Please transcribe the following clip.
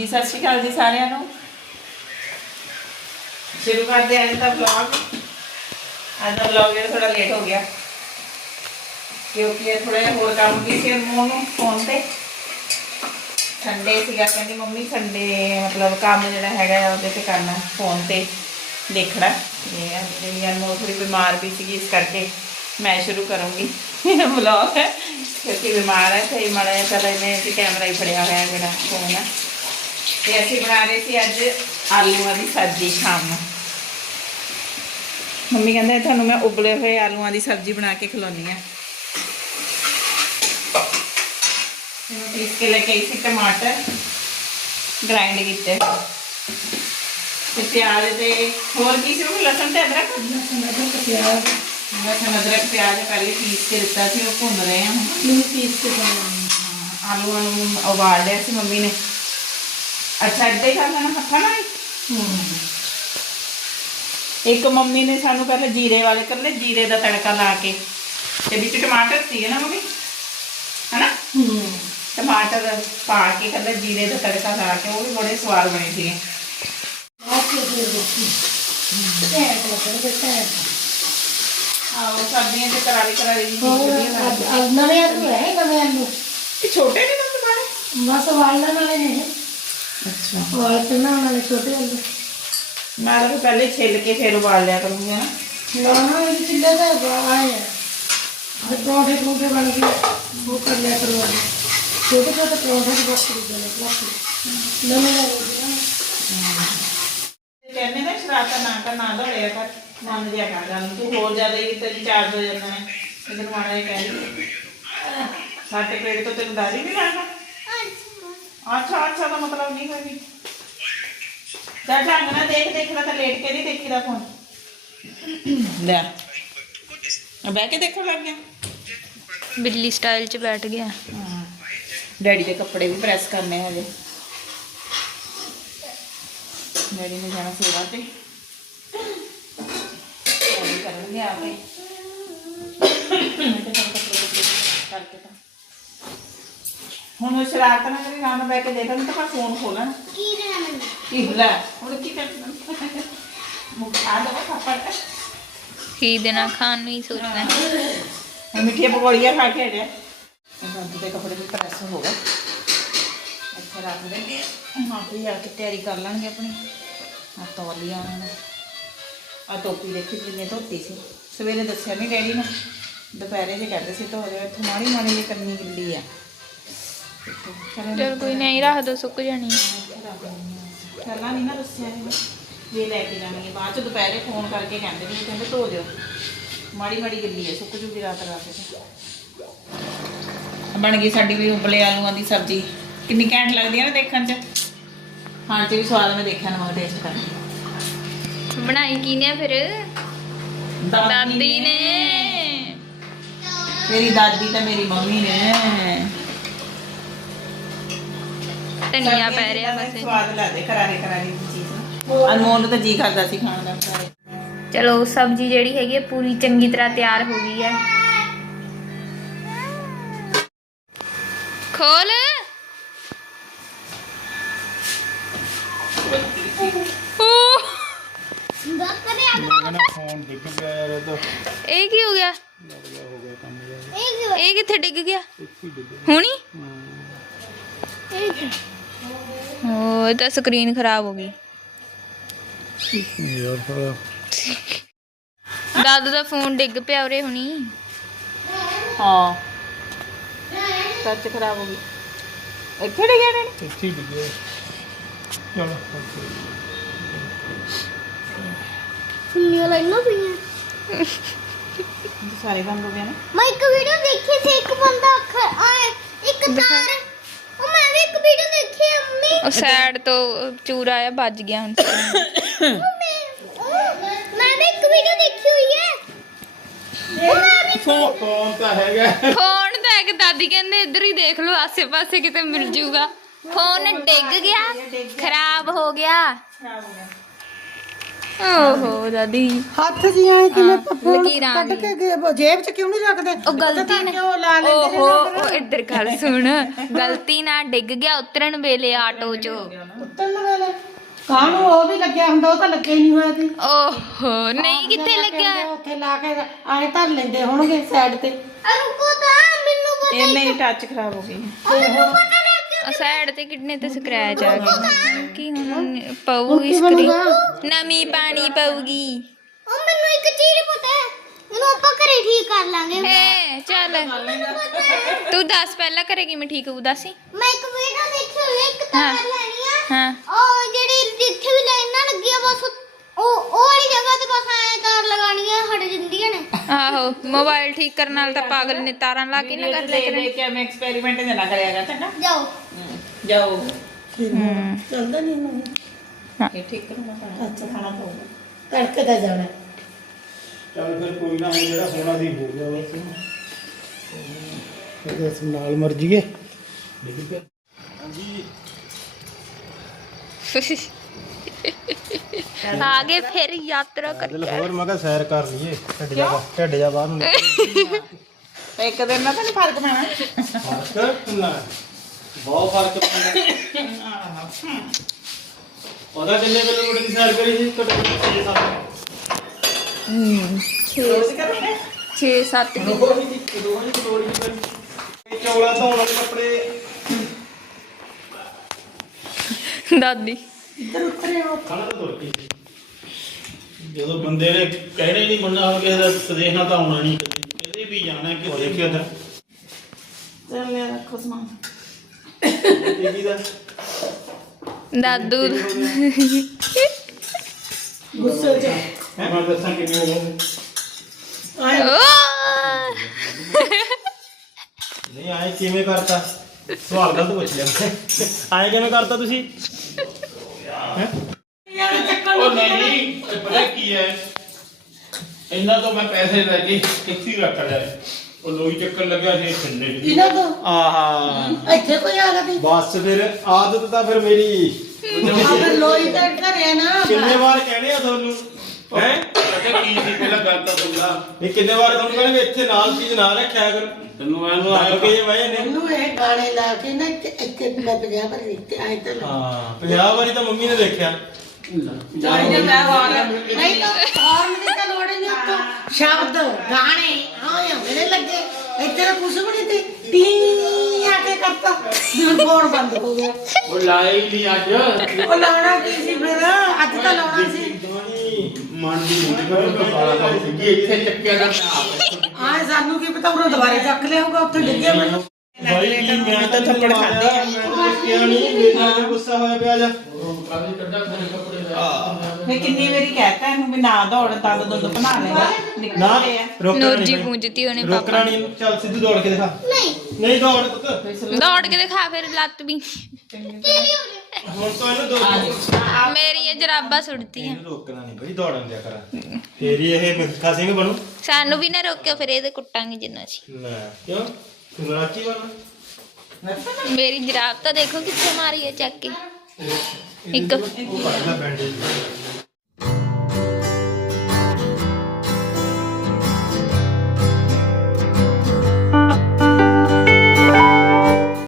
ਹਾਂਜੀ, ਸਤਿ ਸ਼੍ਰੀ ਅਕਾਲ ਜੀ ਸਾਰਿਆਂ ਨੂੰ। ਸ਼ੁਰੂ ਕਰਦੇ ਹਾਂ ਅੱਜ ਦਾ ਵਲੌਗ ਅੱਜ ਦਾ ਵਲੌਗ ਜਿਹੜਾ ਥੋੜਾ ਲੇਟ ਹੋ ਗਿਆ। ਕਿਉਂਕਿ ਥੋੜਾ ਜਿਹਾ ਹੋਰ ਕੰਮ ਕੀ ਸੀ ਅਨਮੋਲ ਨੂੰ ਫੋਨ ਤੇ। ਸੰਡੇ ਸੀਗਾ, ਕਹਿੰਦੀ ਮੰਮੀ ਸੰਡੇ ਮਤਲਬ ਕੰਮ ਜਿਹੜਾ ਹੈਗਾ ਉਹਦੇ ਤੇ ਕਰਨਾ ਫੋਨ ਤੇ ਦੇਖਣਾ। ਇਹ ਆ ਜਿਹੜੀ ਅਨਮੋਲ ਥੋੜੀ ਬਿਮਾਰ ਵੀ ਸੀਗੀ, ਇਸ ਕਰਕੇ ਮੈਂ ਸ਼ੁਰੂ ਕਰੂੰਗੀ ਵਲੌਗ ਕਿਉਂਕਿ ਬਿਮਾਰ ਹੈ, ਤੇ ਮਾੜਾ ਜਿਹਾ ਚੱਲ ਇਹਨੇ ਕੈਮਰਾ ਹੀ ਫੜਿਆ ਹੋਇਆ ਮੇਰਾ ਫੋਨ ਹੈ ਤੇ ਅਸੀਂ ਬਣਾ ਰਹੇ ਸੀ ਅੱਜ ਆਲੂਆਂ ਦੀ ਸਬਜ਼ੀ ਸ਼ਾਮ ਨੂੰ। ਮੰਮੀ ਕਹਿੰਦੇ ਤੁਹਾਨੂੰ ਮੈਂ ਉਬਲੇ ਹੋਏ ਆਲੂਆਂ ਦੀ ਸਬਜ਼ੀ ਬਣਾ ਕੇ ਖਿਲਾਉਣੀ ਆ ਇਹਨੂੰ ਪੀਸ ਕੇ ਲੈ ਕੇ ਆਈ ਸੀ ਟਮਾਟਰ ਗ੍ਰਾਈਂਡ ਕੀਤੇ। ਤੇ ਪਿਆਜ਼ ਤੇ ਹੋਰ ਕੀ ਸੀ? ਉਹ ਲਸਣ ਤੇ ਅਦਰਕ? ਲਸਣ ਅਦਰਕ ਪਿਆਜ਼। ਲਸਣ ਅਦਰਕ ਪਿਆਜ਼ ਪਹਿਲੇ ਪੀਸ ਕੇ ਦਿੱਤਾ ਸੀ ਉਹ ਭੁੰਨ ਰਹੇ ਹਾਂ ਹੁਣ। ਪੀਸ ਕੇ ਆਲੂਆਂ ਨੂੰ ਉਬਾਲ ਲਿਆ ਸੀ ਮੰਮੀ ਨੇ। ਅੱਛਾ ਏਦਾਂ ਹੀ ਕਰਨਾ ਨਾ ਹੱਥਾਂ ਨਾਲ ਹੀ? ਇੱਕ ਮੰਮੀ ਨੇ ਸਾਨੂੰ ਪਹਿਲਾਂ ਜੀਰੇ ਵਾਲੇ ਕਰਨੇ ਜੀਰੇ ਦਾ ਤੜਕਾ ਲਾ ਕੇ ਤੇ ਵਿੱਚ ਟਮਾਟਰ ਸੀਗੇ ਨਾ ਮੰਮੀ? ਹਨਾ? ਟਮਾਟਰ ਪਾ ਕੇ ਕਹਿੰਦਾ ਜੀਰੇ ਦਾ ਤੜਕਾ ਲਾ ਕੇ ਉਹ ਵੀ ਬੜੇ ਸਵਾਦ ਬਣੇ ਸੀਗੇ। ਆਹ ਸਬਜ਼ੀਆਂ ਤੇ ਕਰਾਰੀ ਕਰਾਰੀ ਜੀ ਨਵੇਂ ਆਲੂ ਹੈ ਨਵੇਂ ਆਲੂ? ਇਹ ਛੋਟੇ ਨੇ ਨਾ ਤੁਹਾਡੇ? ਬਸ ਵਾਲਣ ਵਾਲੇ ਨੇ। ਅੱਛਾ। ਵਾਲ ਤੇ ਨਾ ਵਾਲੇ ਛੋਟੇ ਆਲੂ ਮੈਂ ਤਾਂ ਪਹਿਲੇ ਛਿੱਲ ਕੇ ਫਿਰ ਉਬਾਲ ਲਿਆ ਕਰੂੰਗੀ ਨਾ ਨਾ ਨਾ ਇਹ ਚਿੱਲੇ ਦਾ ਆਏ ਆ। ਪਰੌਂਠੇ ਪਰੌਂਠੇ ਬਣ ਗਏ ਉਹ ਕਰ ਲਿਆ ਕਰੋ। ਛੋਟੇ ਛੋਟੇ ਪਰੌਂਠੇ ਦੀ ਬਸ ਕਰੀ ਜਾਣੇ ਬਸ। ਨਵੇਂ ਦੀ ਨਾ ਕਹਿੰਦੇ ਨਾ ਸ਼ਰਾਰਤਾਂ ਨਾ ਕਰ ਨਾ ਦੌੜਿਆ ਕਰ ਮੰਨ ਜਿਆ ਕਰ ਗੱਲ ਨੂੰ। ਤੂੰ ਹੋਰ ਜ਼ਿਆਦਾ ਹੀ ਤੇਰੀ ਚਾਰਜ ਹੋ ਜਾਂਦਾ ਹੈ ਇਧਰ ਮਾੜਾ ਜਿਹਾ ਕਹਿ ਰਹੀ ਸਾਡੇ ਪੇਟ ਤੋਂ ਤੈਨੂੰ ਹੀ ਨਹੀਂ ਲੱਗਦਾ ਅੱਛਾ ਅੱਛਾ ਦਾ ਮਤਲਬ ਨਹੀਂ ਕੋਈ ਵੀ। ਜਾ ਢੰਗ ਨਾਲ ਦੇਖ ਦੇਖ ਲੈ ਤਾਂ ਲੇਟ ਕੇ ਨਹੀਂ ਦੇਖੀਦਾ ਫੋਨ ਲੈ। ਆ ਬਹਿ ਕੇ ਦੇਖਣ ਲੱਗ ਗਿਆ। ਬਿੱਲੀ ਸਟਾਈਲ 'ਚ ਬੈਠ ਗਿਆ। ਹਾਂ। ਡੈਡੀ ਦੇ ਕੱਪੜੇ ਵੀ ਪ੍ਰੈਸ ਕਰਨੇ ਹਜੇ ਡੈਡੀ ਨੇ ਜਾਣਾ ਸੇਵਾ ਤੇ। ਡੈਡੀ ਕਰਨਗੇ ਆ ਕੇ ਮੈਂ ਤੇ ਕੱਪੜੇ ਕੁਪੜੇ ਕਰਕੇ ਤਾਂ। ਹੁਣ ਉਹ ਸ਼ਰਾਰਤ ਨਾ ਕਰੀ ਨਾਲ ਬੈ ਕੇ ਦੇਖਣ ਤਾਂ ਫੋਨ ਖੋਲਣ ਕੀ ਦੇਣਾ ਮੈਨੂੰ? ਕੀ ਹੁਲਾ ਹੁਣ ਕੀ ਕਰਨਾ ਮੁਖਾ ਦਾ ਖਾਪੜ ਕੀ ਦੇਣਾ ਖਾਣ ਨੂੰ ਹੀ ਸੋਚਦਾ ਹੁਣ ਮਿੱਠੀਆਂ ਪਕੌੜੀਆਂ ਖਾ ਕੇ ਹਟਿਆ। ਬੰਦ ਦੇ ਕੱਪੜੇ ਵੀ ਪ੍ਰੈਸ ਹੋ ਗਏ। ਇੱਥੇ ਰੱਖ ਦਿੰਦੇ ਹਾਂ ਆਪੇ ਜਾ ਕੇ ਤਿਆਰੀ ਕਰ ਲਾਂਗੇ ਆਪਣੀ। ਆ ਤੌਲੀਆ ਉਹਨਾਂ ਨੇ। ਆ ਟੋਪੀ ਦੇਖੀ ਕਿੰਨੇ ਧੋਤੀ ਸੀ। ਸਵੇਰੇ ਦੱਸਿਆ ਨਹੀਂ ਡੈਡੀ ਨੂੰ। ਦੁਪਹਿਰੇ ਜੇ ਕਹਿੰਦੇ ਸੀ ਧੋ ਦਿਓ ਇੱਥੇ ਮਾੜੀ ਮਾੜੀ ਜਿਹੀ ਕੰਨੀ ਗਿੱਲੀ ਆ। ਚਲੋ ਕੋਈ ਨਹੀਂ ਰੱਖ ਦੋ ਸੁੱਕ ਜਾਣੀ ਪਹਿਲਾਂ ਨਹੀਂ ਨਾ ਦੱਸਿਆ ਹੈਗਾ ਵੀ ਇਹ ਲੈ ਕੇ ਜਾਣੀ ਹੈ ਬਾਅਦ ਚ ਦੁਪਹਿਰੇ ਫੋਨ ਕਰਕੇ ਕਹਿੰਦੇ ਵੀ ਕਹਿੰਦੇ ਧੋ ਦਿਓ। ਮਾੜੀ ਮਾੜੀ ਗਿੱਲੀ ਹੈ ਸੁੱਕ ਜੂਗੀ ਰਾਤ ਰਾਤ ਤੇ ਬਣ ਗਈ ਸਾਡੀ ਵੀ ਉਬਲੇ ਆਲੂਆਂ ਦੀ ਸਬਜ਼ੀ। ਕਿੰਨੀ ਘੈਂਟ ਲੱਗਦੀ ਹੈ ਨਾ ਦੇਖਣ ਚ। ਖਾਣ ਚ ਵੀ ਸਵਾਦ ਮੈਂ ਦੇਖਿਆ ਨਾ ਟੇਸਟ ਕਰਕੇ। ਬਣਾਈ ਕਿਨੇ ਫਿਰ? ਦਾਦੀ ਨੇ। ਮੇਰੀ ਦਾਦੀ ਤੇ ਮੇਰੀ ਮੰਮੀ ਨੇ। ਧਨੀਆ ਪੈ ਰਿਹਾ ਬਸ। ਬਸ ਸਵਾਦ ਲੱਗਦੇ ਕਰਾਰੇ ਕਰਾਰੇ ਦੀ ਚੀਜ਼ ਨਾ ਅਨਮੋਲ ਨੂੰ ਤਾਂ ਜੀ ਕਰਦਾ ਸੀ ਖਾਣ ਦਾ। ਕਰਾਰੇ ਚਲੋ ਸਬਜ਼ੀ ਜਿਹੜੀ ਹੈਗੀ ਹੈ ਪੂਰੀ ਚੰਗੀ ਤਰ੍ਹਾਂ ਤਿਆਰ ਹੋ ਗਈ ਹੈ ਖੋਲ। ਓ ਮੈਂ ਨਾ ਫੋਨ ਡਿੱਗ ਪਿਆ ਯਾਰ ਇਹ ਤਾਂ ਇਹ ਕੀ ਹੋ ਗਿਆ? ਲੱਗ ਗਿਆ ਹੋ ਗਿਆ? ਕੰਮ ਯਾਰ ਇਹ ਕਿੱਥੇ ਡਿੱਗ ਗਿਆ? ਇੱਥੇ ਹੀ। ਡਿੱਗ ਹੁਣੀ ਓ ਇਹ ਤਾਂ ਸਕਰੀਨ ਖਰਾਬ ਹੋ ਗਈ ਯਾਰ ਸਾਲਾ ਦਾਦੂ ਦਾ ਫੋਨ ਡਿੱਗ ਪਿਆ ਉਰੇ ਹੁਣੀ ਹਾਂ ਟੱਚ ਖਰਾਬ ਹੋ ਗਈ ਇੱਥੇ ਡਿੱਗਿਆ ਨੇ ਇੱਥੇ ਹੀ ਡਿੱਗਿਆ ਚਲੋ ਫੁੱਲੀਆਂ ਲਾਈਆਂ ਪਈਆਂ ਸਾਰੇ ਬੰਦ ਹੋ ਗਏ ਨੇ ਮੈਂ ਇੱਕ ਵੀਡੀਓ ਦੇਖੀ ਸੀ ਇੱਕ ਬੰਦਾ ਅੱਖਰ ਆਏ ਇੱਕ ਤਾਰ ਉਹ ਮੈਂ ਇੱਕ ਵੀਡੀਓ ਦੇਖੀ ਹੈ ਮੰਮੀ। ਉਹ ਸਾਈਡ ਤੋਂ ਚੂਰਾ ਆ ਵੱਜ ਗਿਆ ਹੁਣ ਉਹ ਮੈਂ ਉਹ ਮੈਂ ਵੀ ਇੱਕ ਵੀਡੀਓ ਦੇਖੀ ਹੋਈ ਹੈ ਉਹ ਮੈਂ ਵੀ ਫੋਨ ਤਾਂ ਹੈਗਾ। ਫੋਨ ਤਾਂ ਇੱਕ ਦਾਦੀ ਕਹਿੰਦੇ ਇੱਧਰ ਹੀ ਦੇਖ ਲਓ ਆਸੇ-ਪਾਸੇ ਕਿਤੇ ਮਿਲ ਜੂਗਾ। ਫੋਨ ਡਿੱਗ ਗਿਆ ਖਰਾਬ ਹੋ ਗਿਆ। ਖਰਾਬ ਹੋ ਗਿਆ। ਓਹੋ ਦਾਦੀ। ਹੱਥ ਦੀਆਂ ਕਿਵੇਂ ਫੋਨ ਲਕੀਰਾਂ ਕੱਢ ਕੇ ਗਏ, ਜੇਬ 'ਚ ਕਿਉਂ ਨਹੀਂ ਰੱਖਦੇ? ਉਹ ਗਲਤੀ ਪਤਾ ਨਾਲ ਕਿਉਂ ਲਾ ਲੈਂਦੇ ਨੇ ਓਹੋ? ਉਹ ਇੱਧਰ ਗੱਲ ਸੁਣ। ਗਲਤੀ ਨਾਲ ਡਿੱਗ ਗਿਆ ਉਤਰਨ ਵੇਲੇ ਆਟੋ 'ਚ। ਉੱਤਰਨ ਵੇਲੇ? ਕਾਹਨੂੰ ਉਹ ਵੀ ਲੱਗਿਆ ਹੁੰਦਾ ਉਹ ਤਾਂ ਲੱਗਿਆ ਹੀ ਨਹੀਂ ਹੋਇਆ ਸੀ। ਓਹੋ ਨਹੀਂ ਕਿੱਥੇ ਲੱਗਿਆ? ਉੱਥੇ ਲਾ ਕੇ ਆਏ ਧਰ ਲੈਂਦੇ ਹੋਣਗੇ ਸਾਈਡ ਤੇ। ਇੰਨੇ ਹੀ ਟੱਚ ਖਰਾਬ ਹੋ ਗਈ। ਸਾਈਡ ਤੇ ਕਿਡਨੇ ਤੇ ਸਕ੍ਰੈਚ ਆ ਗਿਆ ਕੀ ਹੁਣ ਪਊਗੀ ਸਕਰੀਨ? ਨਵੀਂ ਪਾਣੀ ਪਊਗੀ। ਉਹ ਮੈਨੂੰ ਇੱਕ ਚੀਜ਼ ਪਤਾ ਹੈ। ਮੈਨੂੰ ਆਪਾਂ ਘਰੇ ਠੀਕ ਕਰ ਲਾਂਗੇ। ਏ ਚੱਲ। ਤੂੰ ਦੱਸ ਪਹਿਲਾਂ ਕਰੇਗੀ ਮੈਂ ਠੀਕ ਹੂੰ ਦੱਸੀ ਮੈਂ ਇੱਕ ਵੀਡੀਓ ਦੇਖੀ ਹੋਈ ਇੱਕ ਤਾਰ। ਲੈਣੀ ਆ। ਹਾਂ। ਉਹ ਜਿਹੜੀ ਜਿੱਥੇ ਵੀ ਲਾਈਨਾਂ ਲੱਗੀਆਂ ਬਸ ਉਹ ਉਹ ਵਾਲੀ ਜਗ੍ਹਾ ਤੇ ਬਸ ਐ ਤਾਰ ਲਗਾਣੀ ਹੈ ਹਟ ਜਾਂਦੀਆਂ ਨੇ। ਆਹੋ ਮੋਬਾਈਲ ਠੀਕ ਕਰਨ ਨਾਲ ਤਾਂ ਪਾਗਲ ਨੇ ਤਾਰਾਂ ਲਾ ਕੇ ਨਾ ਕਰ ਲੈ ਦੇ ਕੇ ਮੈਂ ਐਕਸਪੈਰੀਮੈਂਟ ਨਾ ਕਰਿਆਗਾ ਚੰਗਾ? ਜਾਓ। ਜਾਓ। ਚੱਲਦਾ ਨਹੀਂ ਇਹਨੂੰ ਇਹ ਠੀਕ ਕਰਨਾ ਪੈਣਾ ਅੱਛਾ। ਖਾਣਾ ਪਊਗਾ ਤੜਕੇ ਦਾ ਜਾਣਾ। ਚੱਲ ਫਿਰ ਕੋਈ ਨਾ ਹੁਣ ਜਿਹੜਾ ਹੋਣਾ ਦੀ ਹੋ ਗਿਆ ਬਸ ਇਹਦੇ ਇਸ ਨਾਲ ਮਰ ਜੀਏ ਆਗੇ ਫਿਰ ਯਾਤਰਾ ਕਰ ਚੱਲ ਹੋਰ ਮੈਂ ਕਿਹਾ ਸੈਰ ਕਰ ਲਈਏ ਢਿੱਡ ਜਾ ਢਿੱਡ ਜਾ ਬਾਹਰ ਨੂੰ ਇੱਕ ਦਿਨ ਨਾਲ ਤਾਂ ਨਹੀਂ ਫ਼ਰਕ ਪੈਣਾ ਫ਼ਰਕ ਨਾ ਬਹੁਤ ਫ਼ਰਕ ਪੈਂਦਾ ਉਹਦਾ ਕਿੰਨੇ ਕਿਲੋਮੀਟਰ ਦੀ ਸੈਰ ਕਰੀ ਸੀ ਘੱਟੋ ਘੱਟ 6-7 ਰੋਜ਼ ਕਰੋਗੇ 6-7 ਦੋਹੀ ਦੀ ਦੋਹੀ ਦੀ ਲੋੜੀ ਦੀ ਚੌਲਾ ਧੋਣ ਵਾਲੇ ਕੱਪੜੇ ਦਾਦੀ ਖਾਣਾ ਤਾਂ ਤੁਰ ਪਈ ਜਦੋਂ ਬੰਦੇ ਨੇ ਕਹਿਣੇ ਨਹੀਂ ਮੰਨਣਾ ਹੁਣ ਕਿਸੇ ਦਾ ਨਾਲ ਤਾਂ ਆਉਣਾ ਨਹੀਂ। ਕਦੇ ਵੀ ਜਾਣਾ ਕਿਤੇ ਵੀ ਉਧਰ ਚੱਲ ਲਿਆ ਰੱਖੋ ਸਮਾਨ। ਟੀਵੀ ਦਾ। ਦਾਦੂ ਗੁੱਸੇ 'ਚ ਹੈ? ਮੈਂ ਦੱਸਾਂ ਕਿਵੇਂ ਹੋ ਗਿਆ। ਓ! ਨਹੀਂ ਆਏ ਕਿਵੇਂ ਕਰਤਾ? ਸਵਾਲ ਗਲਤ ਪੁੱਛ ਲਿਆ। ਆਏ ਕਿਵੇਂ ਕਰਤਾ ਤੁਸੀਂ? ਹੈਂ? ਉਹ ਨਹੀਂ ਇਹ ਪਤਾ ਕੀ ਹੈ? ਇਹਨਾਂ ਤੋਂ ਮੈਂ ਪੈਸੇ ਲੈ ਕੇ ਕਿੱਥੇ ਰੱਖ ਲਿਆ ਉਹ ਲੋਈ ਚੱਕਰ ਲੱਗਿਆ ਸੀ ਛੰਨੇ ਇਹਨਾਂ ਤੋਂ? ਆਹਾ। ਇੱਥੇ ਕੋਈ ਆ ਗਿਆ ਬਸ ਫਿਰ ਆਦਤ ਤਾਂ ਫਿਰ ਮੇਰੀ। ਅਗਰ ਲੋਈ ਤਾਂ ਘਰੇ ਨਾ ਕਿੰਨੇ ਵਾਰ ਕਹਿਣੇ ਆ ਤੁਹਾਨੂੰ? ਹੈ? ਪਤਾ ਕੀ ਸੀ ਪਹਿਲਾਂ ਗੱਲ ਤਾਂ ਬੁੱਲਾ ਇਹ ਕਿੰਨੇ ਵਾਰ ਤੁਹਾਨੂੰ ਕਹਿੰਦੇ ਵੀ ਇੱਥੇ ਨਾਲ ਚੀਜ਼ ਨਾ ਰੱਖਿਆ ਕਰ। ਤੈਨੂੰ ਐਨੂੰ ਆਇਆ ਕੇ ਜੇ ਵਏ ਨੇ। ਉਹਨੂੰ ਇਹ ਗਾਣੇ ਲਾ ਕੇ ਨਾ ਇੱਥੇ ਇੱਥੇ ਮੈਂ ਪੰਜਾਹ ਪਰ ਇੱਥੇ ਆਏ ਤਾਂ ਲਾ ਹਾਂ 50 ਵਾਰੀ ਤਾਂ ਮੰਮੀ ਨੇ ਦੇਖਿਆ। ਜੇ ਮੈਂ ਵਾਲ ਨਹੀਂ ਤਾਂ ਹਾਰਨ ਦੀ ਤਾਂ ਲੋੜ ਹੀ ਨਹੀਂ ਉੱਤੋਂ। ਸ਼ਬਦ ਗਾਣੇ ਹਾਂ ਮੇਰੇ ਲੱਗੇ। ਇੱਥੇ ਤਾਂ ਕੁਛ ਵੀ ਨਹੀਂ ਤੇ ਟੀ ਆ ਕੇ ਕਰਤਾ। ਫੋਨ ਬੰਦ ਹੋ ਗਿਆ। ਉਹ ਹੀ ਨਹੀਂ ਅੱਜ। ਉਹ ਲਾਉਣਾ ਕੀ ਸੀ ਫਿਰ? ਅੱਜ ਤਾਂ ਲਾਉਣਾ ਸੀ। ਆਏ ਸਾਨੂੰ ਕੀ ਪਤਾ ਉਹਨੂੰ ਦੁਬਾਰੇ ਚੱਕ ਲਿਆਊਗਾ ਉੱਥੇ ਡਿੱਗੇ ਮੈਨੂੰ ਭਾਈ ਕੀ ਮੈਂ ਤਾਂ ਥੱਪੜ ਖਾਂਦੇ ਆ ਮੈਂ ਦੇਖਿਆ ਨਹੀਂ ਮੇਰੇ ਨਾਲ ਗੁੱਸਾ ਹੋਇਆ ਪਿਆ ਜਾ ਕਾਹਦੀ ਕੱਢਾ ਤੇਰੇ ਕੱਪੜੇ ਦਾ ਮੈਂ ਕਿੰਨੀ ਵਾਰੀ ਕਹਿਤਾ ਇਹਨੂੰ ਵੀ ਨਾ ਦੌੜ ਦੰਦ ਦੁੰਦ ਬਣਾ ਲੈਗਾ ਨਾ ਨਿਕਲਦੇ ਆ ਰੋਕਣਾ ਨੋਜੀ ਨਹੀਂ ਪੂੰਜਤੀ ਉਹਨੇ ਰੋਕਣਾ ਪਾਪਾ ਨਹੀਂ ਇਹਨੂੰ। ਚੱਲ ਸਿੱਧੂ ਦੌੜ ਕੇ ਦਿਖਾ ਨਹੀਂ ਨਹੀਂ ਦੌੜ ਪੁੱਤ ਦੌੜ ਕੇ ਦਿਖਾ ਫਿਰ ਲੱਤ ਵੀ ਹੁਣ ਤਾਂ ਇਹਨੂੰ ਦੌੜ ਮੇਰੀ ਇਹ ਜਰਾਬਾ ਸੁੱਟਦੀਆਂ ਇਹਨੂੰ ਰੋਕਣਾ ਨਹੀਂ ਬਈ ਦੌੜਨ ਦਿਆ ਕਰ। ਫੇਰ ਹੀ ਇਹ ਮਿੱਠਾ ਸਿੰਘ ਬਣੂ। ਸਾਨੂੰ ਵੀ ਨਾ ਰੋਕਿਓ ਫਿਰ ਇਹਦੇ ਕੁੱਟਾਂਗੇ ਜਿੰਨਾ ਸੀ ਲੈ ਕਿਉਂ? ਤੂੰ ਰਾਕੀ ਬਣ ਮੇਰੀ ਜਰਾਬ ਤਾਂ ਦੇਖੋ ਕਿੱਥੇ ਮਾਰੀ ਹੈ ਚੱਕ ਕੇ। ਇੱਕ। ਉਹ ਬੈਂਡੇਜ